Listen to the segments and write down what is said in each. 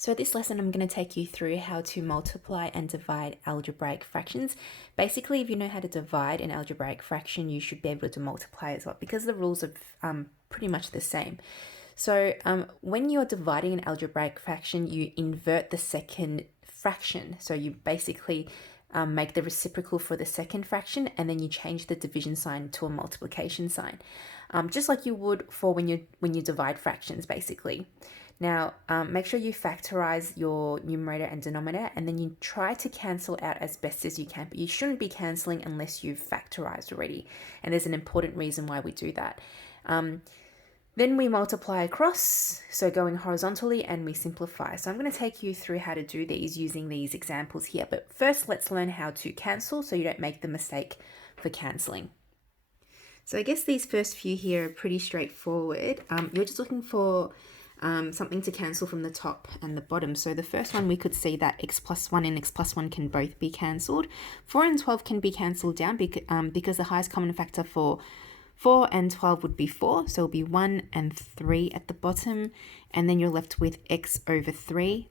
So this lesson I'm going to take you through how to multiply and divide algebraic fractions. Basically, if you know how to divide an algebraic fraction, you should be able to multiply as well because the rules are pretty much the same. So when you're dividing an algebraic fraction, you invert the second fraction. So you basically make the reciprocal for the second fraction, and then you change the division sign to a multiplication sign, just like you would for when you divide fractions, basically. Now, make sure you factorize your numerator and denominator, and then you try to cancel out as best as you can, but you shouldn't be canceling unless you've factorized already. And there's an important reason why we do that. Then we multiply across, so going horizontally, and we simplify. So I'm going to take you through how to do these using these examples here. But first, let's learn how to cancel so you don't make the mistake for canceling. So I guess these first few here are pretty straightforward. You're just looking for something to cancel from the top and the bottom. So the first one, we could see that x plus 1 and x plus 1 can both be cancelled. 4 and 12 can be cancelled down because the highest common factor for 4 and 12 would be 4. So it'll be 1 and 3 at the bottom. And then you're left with x over 3.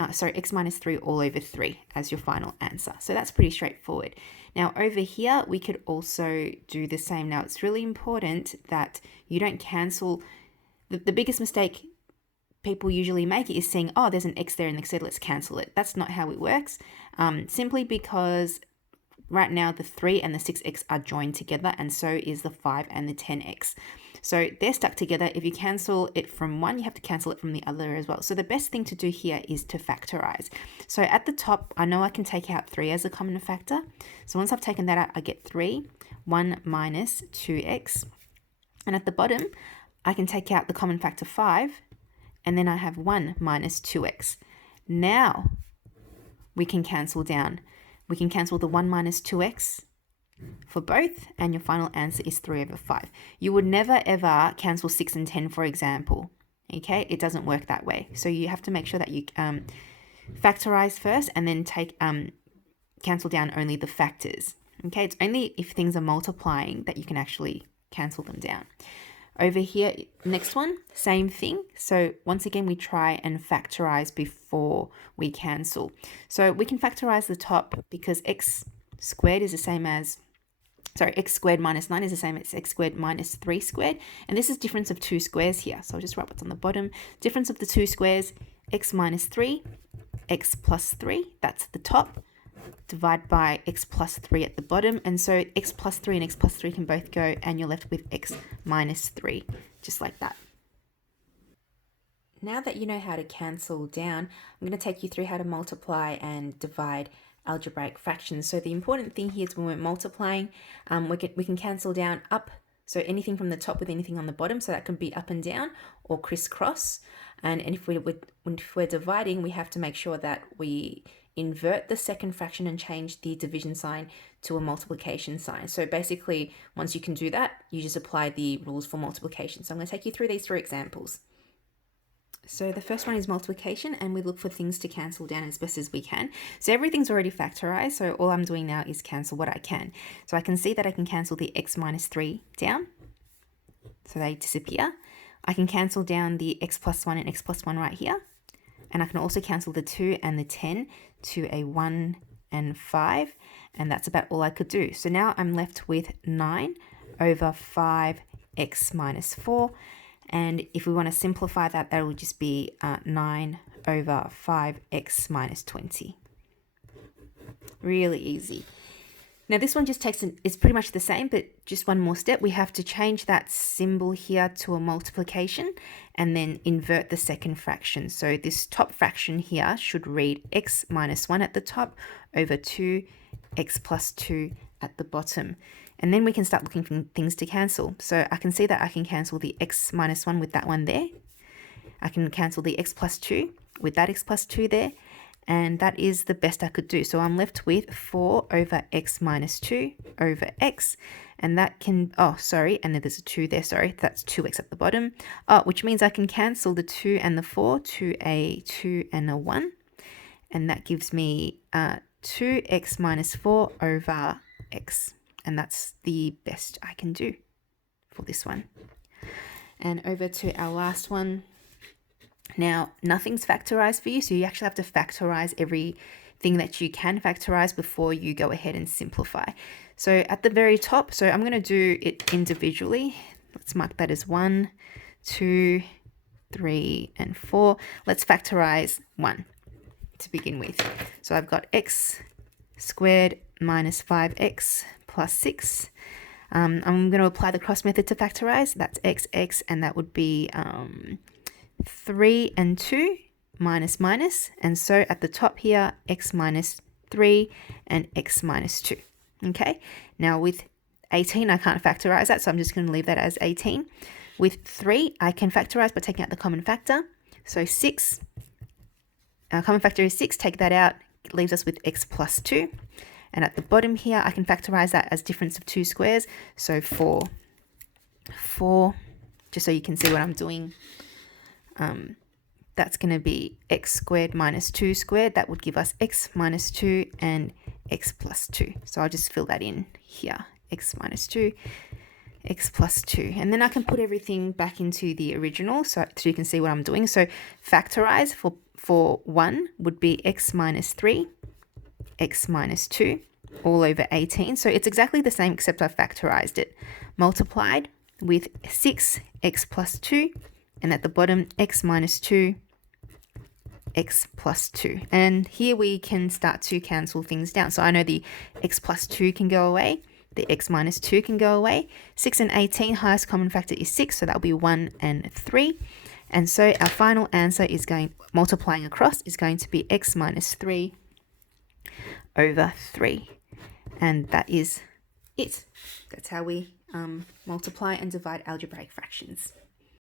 X minus 3 all over 3 as your final answer. So that's pretty straightforward. Now over here, we could also do the same. Now it's really important that you don't cancel. The biggest mistake people usually make is saying, oh, there's an x there and x, let's cancel it. That's not how it works, simply because right now the 3 and the 6x are joined together, and so is the 5 and the 10x. So they're stuck together. If you cancel it from one, you have to cancel it from the other as well. So the best thing to do here is to factorize. So at the top, I know I can take out 3 as a common factor. So once I've taken that out, I get 3, 1 minus 2x. And at the bottom, I can take out the common factor 5, and then I have 1 minus 2x. Now we can cancel down. We can cancel the 1 minus 2x for both, and your final answer is 3 over 5. You would never ever cancel 6 and 10, for example. Okay, it doesn't work that way. So you have to make sure that you factorize first, and then cancel down only the factors. Okay, it's only if things are multiplying that you can actually cancel them down. Over here, next one, same thing. So once again, we try and factorize before we cancel. So we can factorize the top because x squared is the same as, x squared minus 9 is the same as x squared minus 3 squared. And this is difference of two squares here. So I'll just write what's on the bottom. Difference of the two squares, x minus 3, x plus 3, that's at the top, divide by x plus 3 at the bottom, and so x plus 3 and x plus 3 can both go, and you're left with x minus 3, just like that. Now that you know how to cancel down, I'm going to take you through how to multiply and divide algebraic fractions. So the important thing here is when we're multiplying, we can cancel down up, so anything from the top with anything on the bottom, so that can be up and down or crisscross. And if we're dividing, we have to make sure that we invert the second fraction and change the division sign to a multiplication sign. So basically, once you can do that, you just apply the rules for multiplication. So I'm going to take you through these 3 examples. So the first one is multiplication, and we look for things to cancel down as best as we can. So everything's already factorized, so all I'm doing now is cancel what I can. So I can see that I can cancel the x minus 3 down, so they disappear. I can cancel down the x plus 1 and x plus 1 right here. And I can also cancel the 2 and the 10 to a 1 and 5. And that's about all I could do. So now I'm left with 9 over 5x minus 4. And if we want to simplify that, that will just be 9 over 5x minus 20. Really easy. Now this one just it's pretty much the same, but just one more step. We have to change that symbol here to a multiplication and then invert the second fraction. So this top fraction here should read x minus 1 at the top over 2x plus 2 at the bottom. And then we can start looking for things to cancel. So I can see that I can cancel the x minus 1 with that one there. I can cancel the x plus 2 with that x plus 2 there. And that is the best I could do. So I'm left with 4 over x minus 2 over x. And that can, and then there's a 2 there, that's 2x at the bottom. Which means I can cancel the 2 and the 4 to a 2 and a 1. And that gives me 2x minus 4 over x. And that's the best I can do for this one. And over to our last one. Now, nothing's factorized for you, so you actually have to factorize everything that you can factorize before you go ahead and simplify. So at the very top, so I'm going to do it individually. Let's mark that as 1, 2, 3, and 4. Let's factorize 1 to begin with. So I've got x squared minus 5x plus 6. I'm going to apply the cross method to factorize. That's x, and that would be 3 and 2 minus minus. And so at the top here, x minus 3 and x minus 2. Okay, now with 18, I can't factorize that, so I'm just going to leave that as 18. With 3, I can factorize by taking out the common factor. So 6, our common factor is 6, take that out, it leaves us with x plus 2. And at the bottom here, I can factorize that as difference of 2 squares. So 4, just so you can see what I'm doing. That's going to be x squared minus 2 squared. That would give us x minus 2 and x plus 2. So I'll just fill that in here. X minus 2, x plus 2. And then I can put everything back into the original so you can see what I'm doing. So factorize for 1 would be x minus 3, x minus 2, all over 18. So it's exactly the same except I've factorized it. Multiplied with 6, x plus 2. And at the bottom, x minus 2, x plus 2. And here we can start to cancel things down. So I know the x plus 2 can go away. The x minus 2 can go away. 6 and 18, highest common factor is 6. So that will be 1 and 3. And so our final answer is multiplying across is going to be x minus 3 over 3. And that is it. That's how we multiply and divide algebraic fractions.